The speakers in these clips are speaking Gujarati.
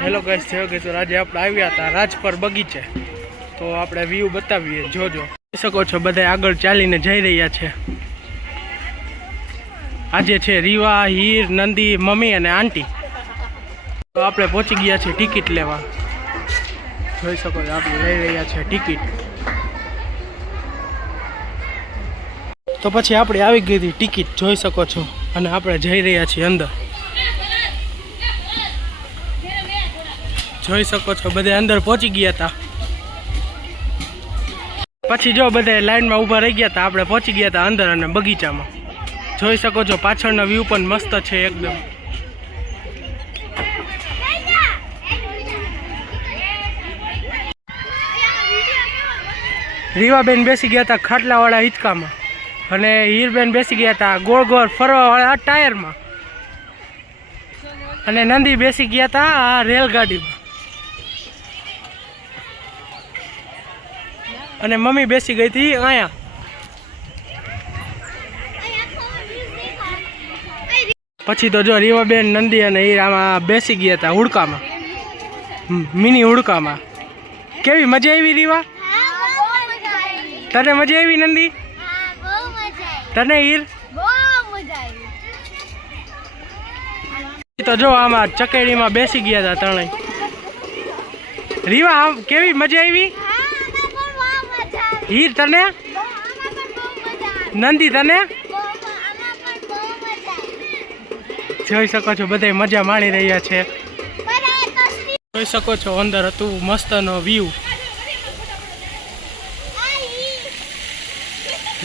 હેલો ગાઈસ, જય કિશોર। આજે આપણે આવ્યા હતા રાજપર બગીચે, તો આપણે વ્યૂ બતાવીએ, જોજો। જોઈ શકો છો બધા આગળ ચાલીને જઈ રહ્યા છે। આજે છે રીવા, હીર, નંદી, મમ્મી અને આંટી। તો આપણે પહોંચી ગયા છે ટિકિટ લેવા। જોઈ શકો છો આપણે લઈ રહ્યા છે ટિકિટ। તો પછી આપણે આવી ગઈ હતી ટિકિટ, જોઈ શકો છો, અને આપણે જઈ રહ્યા છીએ અંદર। જોઈ શકો છો બધા અંદર પહોંચી ગયા હતા। પછી જો બધા લાઈનમાં ઊભા રહી ગયા હતા, આપણે પહોંચી ગયા હતા અંદર અને બગીચામાં। જોઈ શકો છો પાછળનો વ્યૂ પણ મસ્ત છે એકદમ। રીવાબેન બેસી ગયા હતા ખાટલાવાળા હિંચકામાં, અને હીરબેન બેસી ગયા હતા ગોળ ગોળ ફરવાવાળા ટાયરમાં, અને નંદી બેસી ગયા હતા આ રેલગાડીમાં, અને મમ્મી બેસી ગઈ હતી અહીંયા। પછી તો જો રીવાબેન, નંદી અને હીર આમાં બેસી ગયા હતા હુડકામાં, મિની હુડકામાં। કેવી મજા આવી રીવા? તને મજા આવી નંદી? તને હીર? તો જો આમાં ચકેડીમાં બેસી ગયા હતા ત્રણેય। રીવા કેવી મજા આવી? હીર તને? નંદી તને? જોઈ શકો છો બધા મજા માણી રહ્યા છે। જોઈ શકો છો અંદર હતું મસ્તનો વ્યૂ।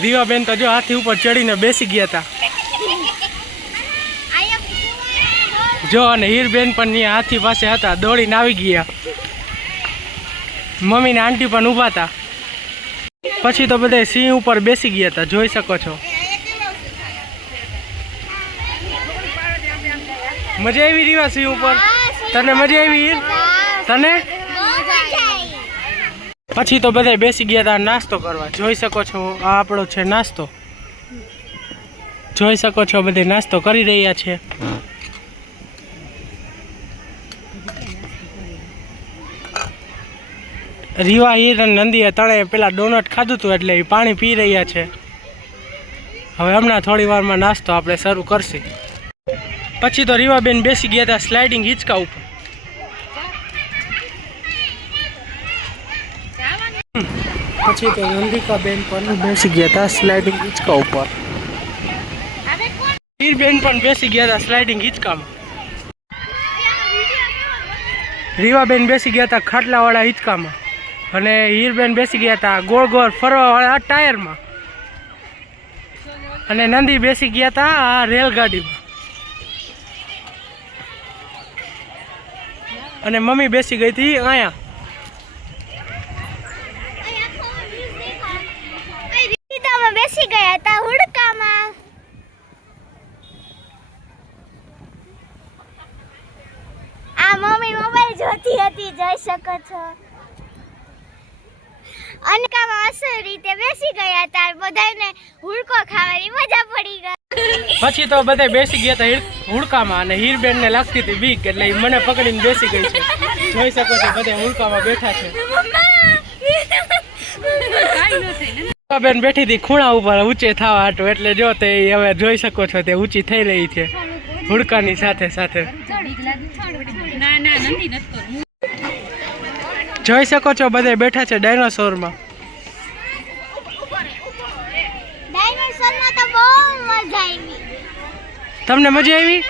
રીવાબેન તો જો હાથી ઉપર ચડીને બેસી ગયા હતા, જો, અને હીરબેન પણ ત્યાં હાથી પાસે હતા, દોડીને આવી ગયા। મમ્મી ને આંટી પણ ઊભા હતા। પછી તો બધા સિંહ ઉપર બેસી ગયા હતા, જોઈ શકો છો। મજા આવી રીવા સિંહ ઉપર? તને મજા આવી હીર? તને? પછી તો બધા બેસી ગયા હતા નાસ્તો કરવા। જોઈ શકો છો આ આપણો છે નાસ્તો। જોઈ શકો છો બધા નાસ્તો કરી રહ્યા છે। રીવા, હીર અને નંદીએ ત્રણેય પેલા ડોનટ ખાધું હતું, એટલે એ પાણી પી રહ્યા છે। હવે હમણાં થોડી વારમાં નાસ્તો આપણે શરૂ કરશે। પછી તો રીવાબેન બેસી ગયા હતા સ્લાઇડિંગ હિંચકા ઉપર। પછી તો નંદિકાબેન પણ બેસી ગયા હતા સ્લાઇડિંગ હિંચકા ઉપર। હીરબેન પણ બેસી ગયા હતા સ્લાઇડિંગ હિંચકામાં। રીવાબેન બેસી ગયા હતા ખાટલાવાળા હિંચકામાં, અને હીરબેન બેસી ગયા હતા ગોળ ગોળ ફરવાવાળા ટાયરમાં, અને નંદી બેસી ગયા હતા આ રેલગાડીમાં, અને મમ્મી બેસી ગઈ હતી અહીંયા। બેસી ગયા હતા હુડકામાં। આ મમ્મી મોબાઈલ જોતી હતી, જોઈ શકો છો। અને કામાં અસર રીતે બેસી ગયા હતા, બધાને હુડકો ખાવાની મજા પડી ગઈ। પછી તો બધા બેસી ગયા હતા હુડકામાં, અને હીરબેન ને લાગતી હતી બીક, એટલે એ મને પકડીને બેસી ગઈ છે। જોઈ શકો છો બધા હુડકામાં બેઠા છે। બેન બેઠી હતી ખૂણા ઉપર ઊંચે થવા હાટું, એટલે જો તે હવે જોઈ શકો છો તે ઊંચી થઈ રહી છે હુડકાની સાથે સાથે। જોઈ શકો છો બધા બેઠા છે ડાયનોસોરમાં। ડાયનોસોરમાં તો બહુ મજા આવી। તમને મજા આવી?